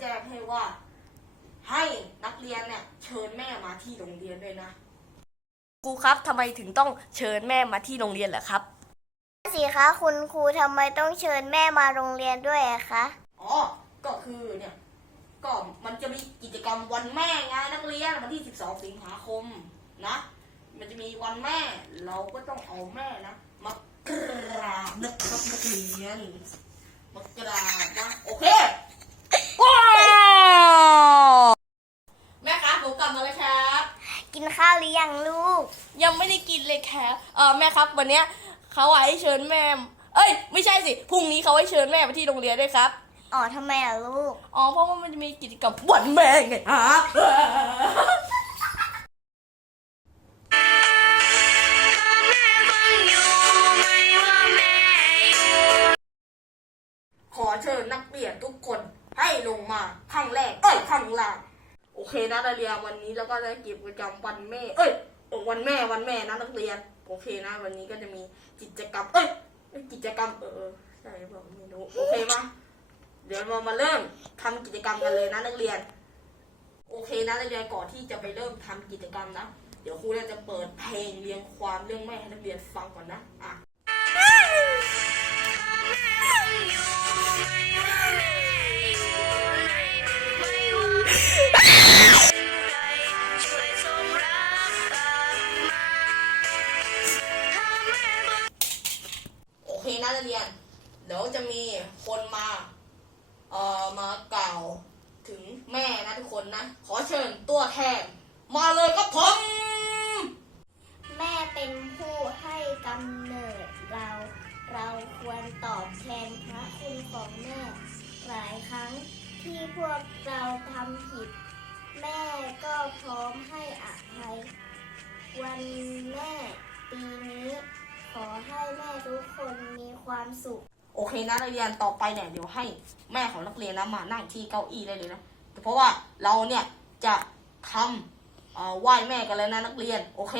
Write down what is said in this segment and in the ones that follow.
แจ้งให้ว่า ให้นักเรียนเนี่ยเชิญแม่มาที่โรงเรียนด้วยนะครูครับทำไมถึงต้องเชิญแม่มาที่โรงเรียนเหรอครับสิคะคุณครูทำไมต้องเชิญแม่มาโรงเรียนด้วยคะอ๋อก็คือเนี่ยก็มันจะมีกิจกรรมวันแม่ไงนักเรียนวันที่ 12 สิงหาคมนะมันจะมีวันแม่ เราก็ต้องเอาแม่นะมากราบนะครับนักเรียนมากราบนะโอเค หรือยังลูก ยังไม่ได้กินเลยครับเออแม่ครับ วันเนี้ยเขาให้เชิญแม่ เอ้ย ไม่ใช่สิพรุ่งนี้เขาให้เชิญแม่มาที่โรงเรียนด้วยครับอ๋อทำไมอะลูก อ๋อเพราะว่ามันจะมีกิจกรรมวันแม่ไงฮะขอเชิญนักเรียนทุกคนให้ลงมาข้างแรกเอ้ยข้างล่าง โอเคนะนักเรียนวันนี้แล้วก็ได้กิจกรรมวันแม่ เอ้ยวันแม่วันแม่นะนักเรียน โอเคนะ วันนี้ก็จะมีกิจกรรม เอ้ยกิจกรรมเออใช่บอกไม่รู้โอเคมาเดี๋ยวเรามาเริ่มทำกิจกรรมกันเลยนะนักเรียน โอเคนะนักเรียนก่อนที่จะไปเริ่มทำกิจกรรมนะเดี๋ยวครูเนี่ยจะเปิดเพลงเรียงความเรื่องแม่ให้นักเรียนฟังก่อนนะอะ นะนักเรียน เดี๋ยวจะมีคนมาเอ่อมากล่าวถึงแม่นะทุกคนนะ ขอเชิญตัวแทน มาเลยครับผม แม่เป็นผู้ให้กำเนิดเรา เราควรตอบแทนพระคุณของแม่ หลายครั้งที่พวกเราทำผิด แม่ก็พร้อมให้อภัย วันแม่ปีนี้ขอให้แม่ทุกคน ความสุข โอเคนะนักเรียนต่อไปเนี่ยเดี๋ยวให้แม่ของนักเรียนนะมานั่งที่เก้าอี้ได้เลยนะเพราะว่าเราเนี่ยจะทำเอ่อไหว้แม่กันเลยนะนักเรียนโอเค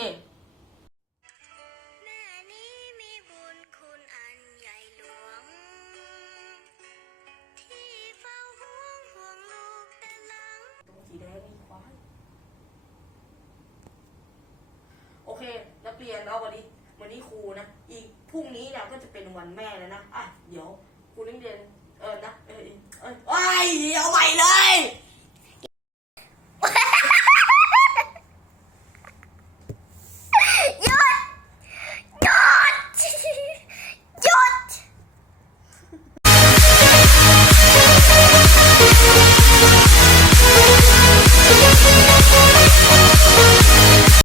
แม่นี้มีบุญคุณอันใหญ่หลวงที่เฝ้าห่วงห่วงลูกแต่หลังตรงสีแดงนี่ควายโอเค นักเรียนแล้ววันนี้วันนี้ครูนะอีก พรุ่งนี้เนี่ยก็จะเป็นวันแม่แล้วนะอะเดี๋ยวคุณนักเรียนเออนะเออเออเอ้ยเอาใหม่เลย